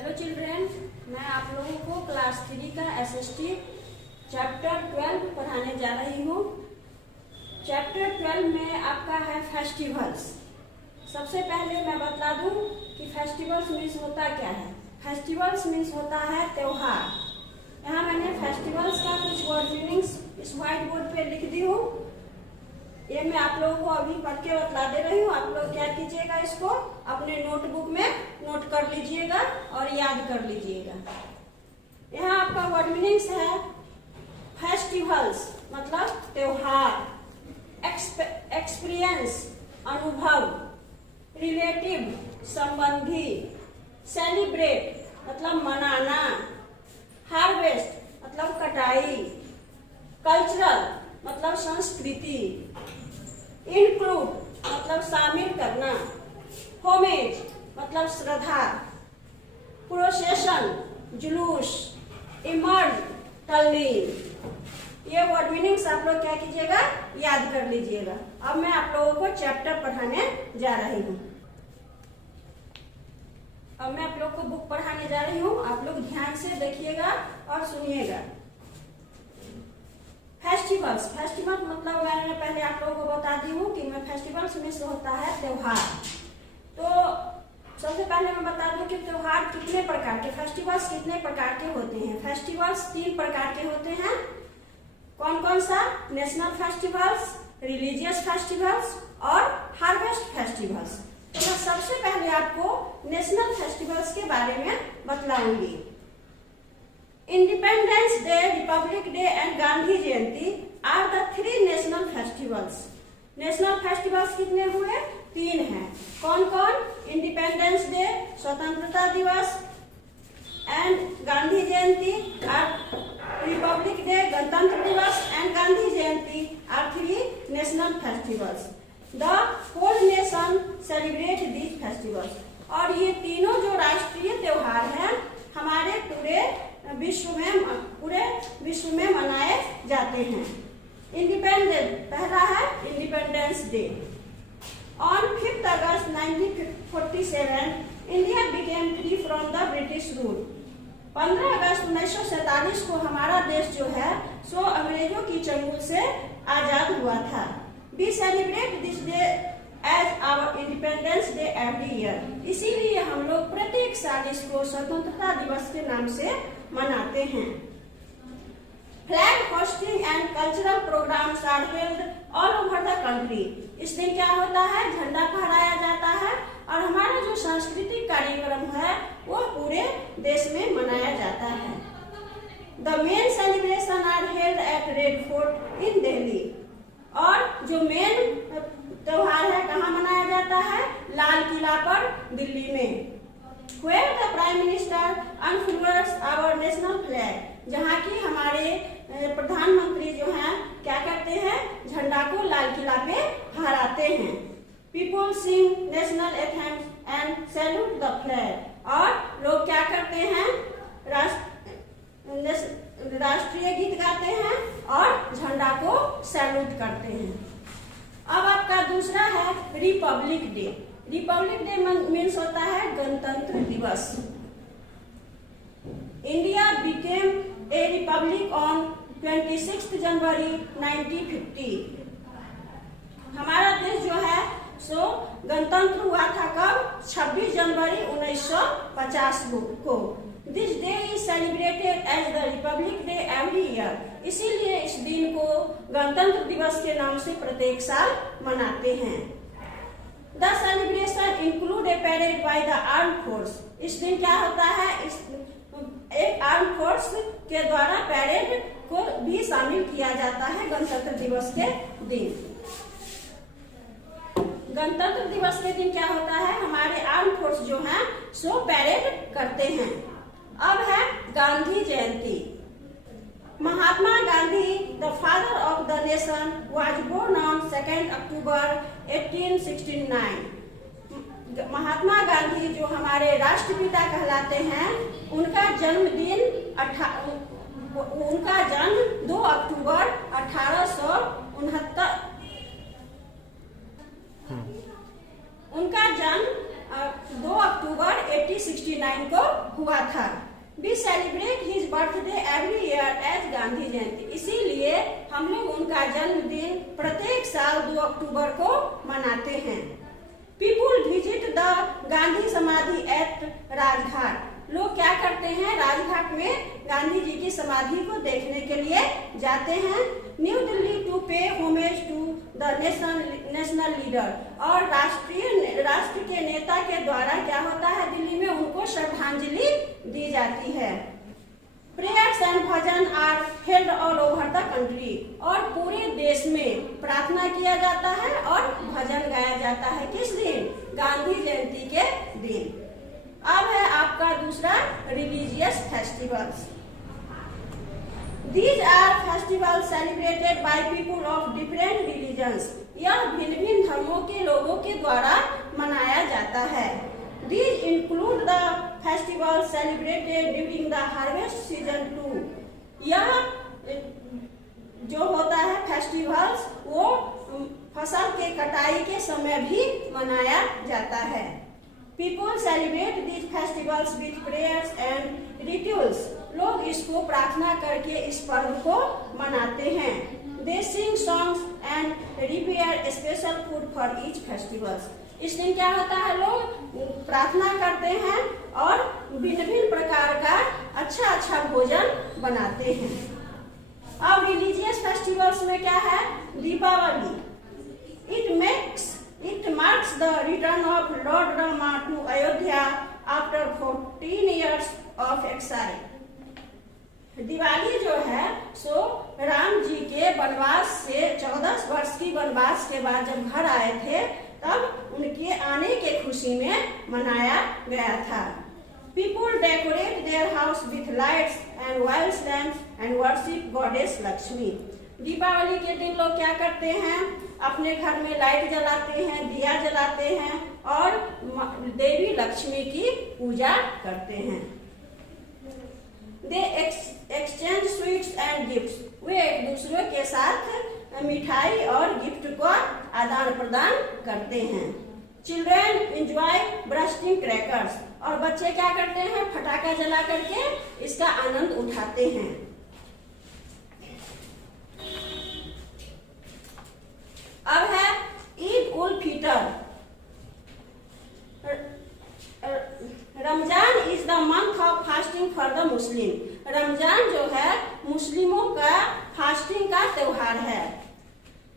Hello children, मैं आप लोगों को क्लास 3 का एसएसटी चैप्टर 12 पढ़ाने जा रही हूँ। चैप्टर 12 में आपका है फेस्टिवल्स। सबसे पहले मैं बता दूँ कि फेस्टिवल्स मीन्स होता क्या है। फेस्टिवल्स मीन्स होता है त्योहार। यहाँ मैंने फेस्टिवल्स का कुछ वर्ड मीनिंग्स इस व्हाइट बोर्ड पे लिख दी हूँ। ये मैं आप लोगों को अभी पढ़ के बतला दे रही हूँ। आप लोग क्या कीजिएगा, इसको अपने नोटबुक में नोट कर लीजिएगा और याद कर लीजिएगा। यहाँ आपका वर्ड मीनिंग्स है फेस्टिवल्स मतलब त्योहार, एक्सपीरियंस अनुभव, रिलेटिव संबंधी, सेलिब्रेट मतलब मनाना, हार्वेस्ट मतलब कटाई, कल्चरल मतलब संस्कृति, इंक्लूड मतलब शामिल करना, होमेज मतलब श्रद्धा, प्रोसेशन जुलूस, इमर्ज तल्लीन। ये वर्ड मीनिंग्स आप लोग क्या कीजिएगा, याद कर लीजिएगा। अब मैं आप लोगों को चैप्टर पढ़ाने जा रही हूँ। अब मैं आप लोग को बुक पढ़ाने जा रही हूँ। आप लोग ध्यान से देखिएगा और सुनिएगा। फेस्टिवल्स, फेस्टिवल मतलब मैंने पहले आप लोगों को बता दी हूँ कि मैं फेस्टिवल्स में से होता है त्योहार। तो सबसे पहले मैं बता दूं कि त्योहार कितने प्रकार के, फेस्टिवल्स कितने प्रकार के होते हैं। फेस्टिवल्स 3 प्रकार के होते हैं। कौन कौन सा? नेशनल फेस्टिवल्स, रिलीजियस फेस्टिवल्स और हार्वेस्ट फेस्टिवल्स। तो मैं सबसे पहले आपको नेशनल फेस्टिवल्स के बारे में बतलाऊंगी। Independence Day, Republic Day and Gandhi Jayanti are the 3 national festivals. National festivals कितने हुए? 3 हैं। कौन कौन? इंडिपेंडेंस डे स्वतंत्रता दिवस and Gandhi Jayanti are republic day गणतंत्र दिवस and Gandhi Jayanti are 3 national festivals. The whole nation celebrate these festivals. और ये तीनों जो राष्ट्रीय त्योहार हैं हमारे पूरे विश्व में मनाए जाते हैं। इंडिपेंडेंस, पहला है independence day. On 5 August 1947 India became free from the British rule. 15 अगस्त 1947 को हमारा देश जो है सो अंग्रेजों की चंगुल से आजाद हुआ था। We celebrate this day as our independence day every year. इसीलिए हम लोग प्रत्येक साल इसको स्वतंत्रता दिवस के नाम से मनाते हैं। Flag hosting and cultural programmes are held all over the country. इस दिन क्या होता है, झंडा फहराया जाता है और हमारा जो सांस्कृतिक कार्यक्रम है वो पूरे देश में मनाया जाता है। The main celebration are held at Red Fort in Delhi. और जो मेन त्योहार है कहाँ मनाया जाता है? लाल किला पर दिल्ली में। Where the Prime Minister unfurls our national flag, जहाँ की हमारे प्रधानमंत्री जो हैं क्या करते हैं, झंडा को लाल किला पे फहराते हैं। People sing national anthems and salute the flag, और लोग क्या करते हैं, राष्ट्रीय गीत गाते हैं और झंडा को सैल्यूट करते हैं। अब आपका दूसरा है Republic day. Republic day means होता है गणतंत्र दिवस। India became a Republic on 26 जनवरी 1950। हमारा देश जो है सो गणतंत्र हुआ था कब? 26 जनवरी 1950 को। This day is celebrated as the republic day every year. इसीलिए इस दिन को गणतंत्र दिवस के नाम से प्रत्येक साल मनाते हैं। The celebration include A parade by the arm force. इस दिन क्या होता है, एक आर्म फोर्स के द्वारा परेड को भी शामिल किया जाता है गणतंत्र दिवस के दिन। गणतंत्र दिवस के दिन क्या होता है, हमारे आर्म फोर्स जो हैं सो परेड करते हैं। अब है Gandhi Jayanti. Mahatma Gandhi, the father of the nation, was born on 2 October 1869। Mahatma Gandhi जो हमारे राष्ट्रपिता कहलाते हैं, उनका जन्म 2 अक्टूबर 1869 उनका जन्म 2 अक्टूबर 1869 को हुआ था। We celebrate his birthday every year as Gandhi जयंती। इसीलिए हम लोग उनका जन्मदिन प्रत्येक साल 2 अक्टूबर को मनाते हैं। People visit the गांधी समाधि at राजघाट। लोग क्या करते हैं, राजघाट में गांधी जी की समाधि को देखने के लिए जाते हैं। New Delhi to pay homage to the national leader. और राष्ट्र के नेता के द्वारा क्या होता है, दिल्ली में उनको श्रद्धांजलि दी जाती है। Prayers and bhajan are held all over the country. और पूरे देश में प्रार्थना किया जाता है और भजन गाया जाता है। किस दिन, गांधी जयंती के दिन। अब है आपका दूसरा religious festivals. These are festivals celebrated by people of different religions। यह भिन्न भिन्न धर्मों के लोगों के द्वारा मनाया जाता है। These include the festivals celebrated during the harvest season too। यह जो होता है फेस्टिवल्स, वो फसल के कटाई के समय भी मनाया जाता है। People celebrate these festivals with prayers and rituals। लोग इसको प्रार्थना करके इस पर्व को मनाते हैं। They sing songs and prepare special food for each festivals। इस दिन क्या होता है, लोग प्रार्थना करते हैं और भिन्न भिन्न प्रकार का अच्छा भोजन बनाते हैं। अब रिलीजियस फेस्टिवल्स में क्या है, Deepawali. It marks the return of Lord Rama to Ayodhya after 14 years of exile। Diwali जो है सो राम जी के वनवास से 14 वर्ष की वनवास के बाद जब घर आए थे, तब उनके आने के खुशी में मनाया गया था। People decorate their house with lights and oil lamps and worship goddess Lakshmi। Deepawali के दिन लोग क्या करते हैं, अपने घर में लाइट जलाते हैं, दिया जलाते हैं और देवी लक्ष्मी की पूजा करते हैं। They exchange sweets and gifts। वे एक दूसरे के साथ मिठाई और गिफ्ट को आदान प्रदान करते हैं। Children enjoy bursting crackers। और बच्चे क्या करते हैं, फटाका जला करके इसका आनंद उठाते हैं। अब है Eid ul Fitr. Ramzan is the month of fasting for the Muslim. Ramzan जो है मुस्लिमों का फास्टिंग का त्योहार है।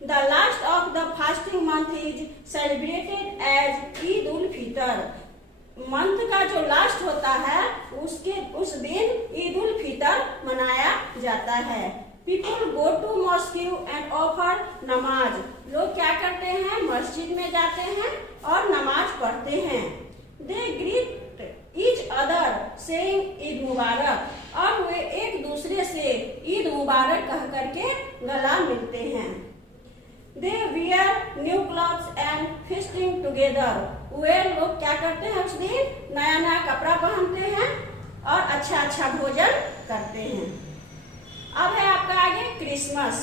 The last of the fasting month is celebrated as Eid ul Fitr. Month का जो लास्ट होता है उस दिन ईद उल फितर मनाया जाता है। People go to mosque and offer नमाज। लोग क्या करते हैं, मस्जिद में जाते हैं और नमाज पढ़ते हैं। They greet each other saying Eid मुबारक। और वे एक दूसरे से ईद मुबारक कह करके गला मिलते हैं। They wear new clothes and feasting together। वे लोग क्या करते हैं, उस दिन नया कपड़ा पहनते हैं और अच्छा भोजन करते हैं। अब है आपका आगे Christmas.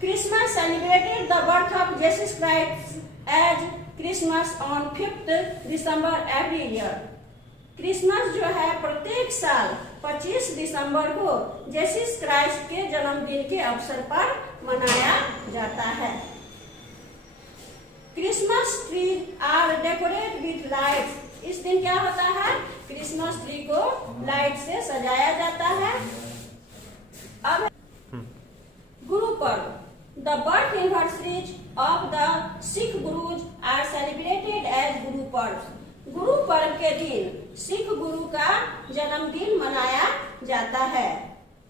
Christmas celebrated the birth of Jesus Christ as Christmas on 5 December every year. Christmas जो है प्रत्येक साल 25 दिसंबर को जीसस क्राइस्ट के जन्मदिन के अवसर पर मनाया जाता है। Christmas tree are decorate with lights. इस दिन क्या होता है, क्रिसमस ट्री को लाइट से सजाया जाता है। अब Guru Parv. The birth anniversaries of the Sikh gurus are celebrated as Guru Parv. Guru Parv के दिन सिख गुरु का जन्मदिन मनाया जाता है।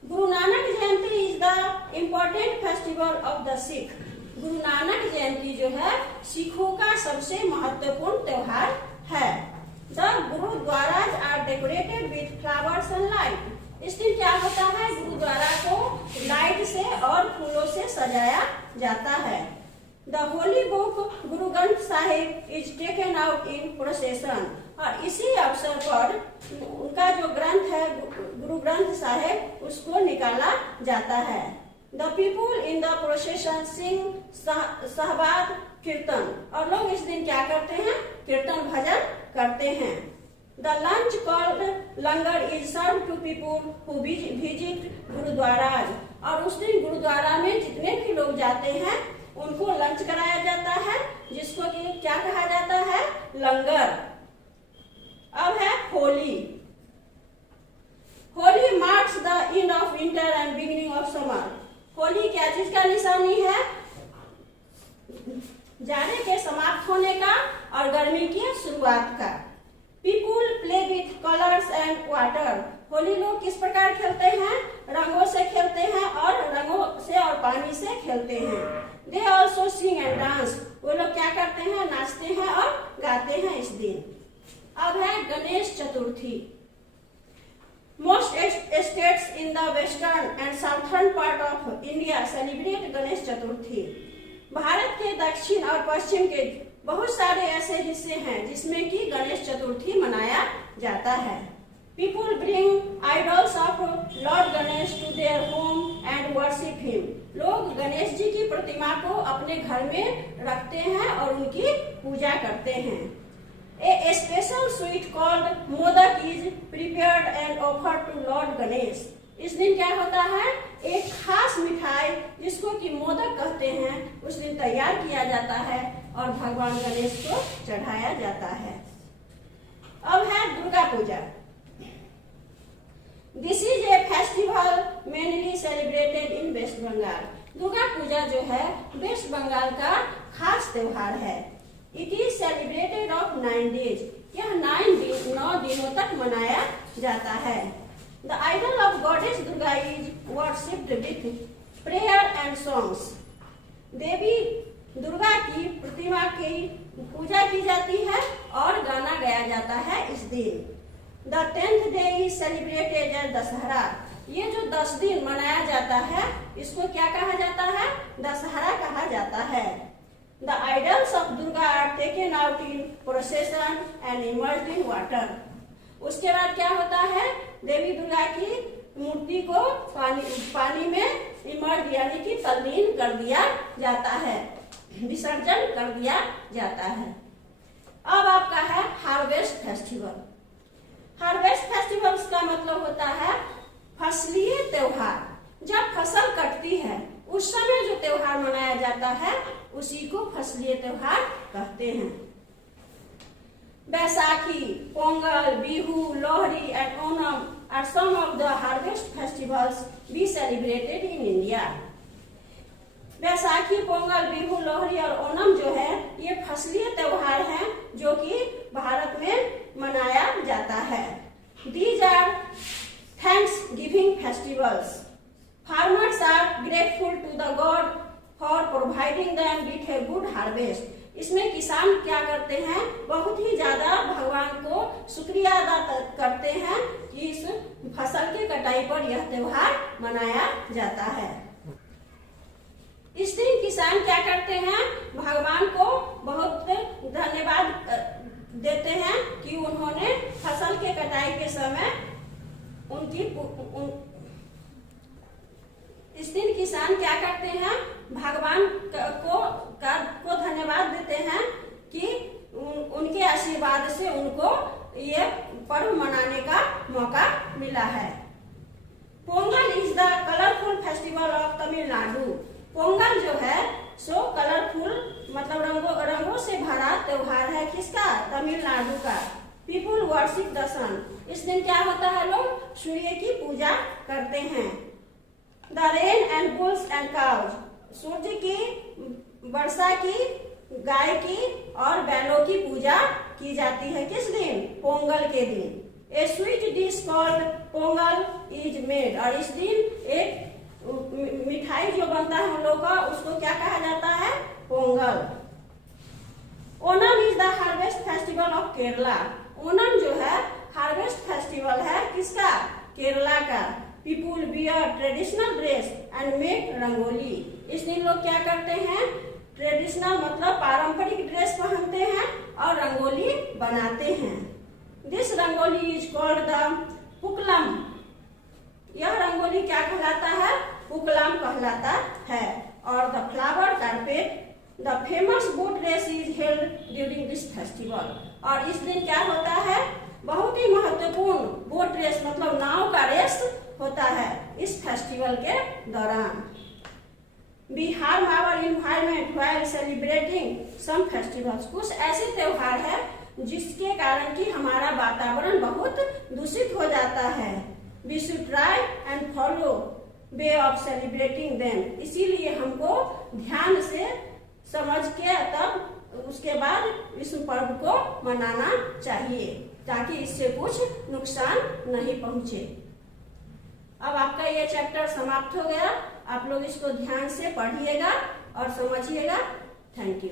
Guru Nanak Jayanti is the important festival of the Sikh. Guru Nanak जयंती जो है सिखों का सबसे महत्वपूर्ण त्योहार है। The gurdwaras are decorated with flowers and light. इस दिन क्या होता है, गुरुद्वारा को लाइट से और फूलों से सजाया जाता है। The Holi book Guru Granth Sahib is taken out in procession. और इसी अवसर पर उनका जो ग्रंथ है गुरु ग्रंथ साहिब, उसको निकाला जाता है। The people in the procession sing Shabad kirtan, और लोग इस दिन क्या करते हैं, कीर्तन भजन करते हैं। The lunch called langar is serve to people who visit gurdwaras, और उस दिन गुरुद्वारा में जितने भी लोग जाते हैं उनको लंच कराया जाता है, जिसको कि क्या कहा जाता है, लंगर। अब है Holi. Holi marks the end of winter and beginning of summer. Holi क्या चीज का निशानी है, जाड़े के समाप्त होने का और गर्मी की शुरुआत का। People play with colours and water. Holi लोग किस प्रकार खेलते हैं, रंगों से खेलते हैं और रंगों से और पानी से खेलते हैं। They also sing and dance. वो लोग क्या करते हैं, नाचते हैं और गाते हैं इस दिन। अब है Ganesh Chaturthi. Most states in the western and southern part of India celebrate Ganesh Chaturthi. Bharat के दक्षिण और पश्चिम के बहुत सारे ऐसे हिस्से हैं जिसमें कि गणेश चतुर्थी मनाया जाता है। People bring idols of Lord Ganesh to their home and worship him। लोग गणेश जी की प्रतिमा को अपने घर में रखते हैं और उनकी पूजा करते हैं। A special sweet called modak is prepared and offered to Lord Ganesh। इस दिन क्या होता है, एक खास मिठाई जिसको कि मोदक कहते हैं उस दिन तैयार किया जाता है और भगवान गणेश को चढ़ाया जाता है। अब है Durga Puja. This is a festival mainly celebrated in West Bengal. Durga Puja जो है वेस्ट बंगाल का खास त्योहार है। It is celebrated of 9 days। यह 9 दिनों तक मनाया जाता है। The idol of goddess Durga is worshipped with prayer and songs. देवी दुर्गा की प्रतिमा की पूजा की जाती है और गाना गाया जाता है इस दिन। The 10th day is celebrated as Dussehra. ये जो 10 दिन मनाया जाता है इसको क्या कहा जाता है, दशहरा कहा जाता है। The idols of Durga are taken out in procession and immersed in water। उसके बाद क्या होता है, देवी दुर्गा की मूर्ति को पानी में इमर्ज यानी कि तल्लीन कर दिया जाता है, विसर्जन कर दिया जाता है। अब आपका है हार्वेस्ट फेस्टिवल। हार्वेस्ट फेस्टिवल्स का मतलब होता है फसलीय त्योहार। जब फसल कटती है उस समय जो त्योहार मनाया जाता है उसी को फसलीय त्योहार कहते हैं। Baisakhi, Pongal, Bihu, Lohri and Onam are some of the harvest festivals be celebrated in India. Baisakhi, Pongal, Bihu, Lohri और ओणम जो है ये फसलीय त्योहार हैं जो कि भारत में मनाया जाता है। These are thanksgiving festivals. Farmers are grateful to the God for providing them with a good harvest। इसमें किसान क्या करते हैं, बहुत ही ज्यादा भगवान को शुक्रिया अदा करते हैं कि इस फसल के कटाई पर यह त्योहार मनाया जाता है। इस दिन किसान क्या करते हैं, भगवान को बहुत धन्यवाद देते हैं कि उन्होंने फसल के कटाई के समय इस दिन किसान क्या करते हैं, भगवान को धन्यवाद देते हैं कि उनके आशीर्वाद से उनको ये पर्व मनाने का मौका मिला है। Pongal is the colourful festival of Tamil Nadu. Pongal जो है सो कलरफुल मतलब रंगों से भरा त्योहार है, किसका, तमिलनाडु का। पीपुल वर्शिप द सन। इस दिन क्या होता है, लोग सूर्य की पूजा करते हैं। The rain and bulls and cows. सूर्य की, वर्षा की, गाय की और बैलों की पूजा की जाती है किस दिन, पोंगल के दिन। ए sweet dish called Pongal is made. और इस दिन एक मिठाई जो बनता है हम लोग का उसको क्या कहा जाता है, Pongal. Onam is the harvest festival of Kerala. Onam जो है हार्वेस्ट फेस्टिवल है किसका, केरला का। People wear traditional dress and make rangoli. इस दिन लोग क्या करते हैं, ट्रेडिशनल मतलब पारंपरिक ड्रेस पहनते हैं और रंगोली बनाते हैं। This rangoli is called the pookalam. यह रंगोली क्या कहलाता है, उकलाम कहलाता है। और the flower carpet the famous boat race is held during this festival. और इस दिन क्या होता है, बहुत ही महत्वपूर्ण बोट रेस मतलब नाव का रेस होता है इस फेस्टिवल के दौरान। We harm our environment while celebrating some festivals। कुछ ऐसे त्योहार है जिसके कारण कि हमारा वातावरण बहुत दूषित हो जाता है। We should try and follow way of celebrating them। इसीलिए हमको ध्यान से समझ के तब उसके बाद इस पर्व को मनाना चाहिए ताकि इससे कुछ नुकसान नहीं पहुंचे। अब आपका ये चैप्टर समाप्त हो गया। आप लोग इसको ध्यान से पढ़िएगा और समझिएगा। Thank you.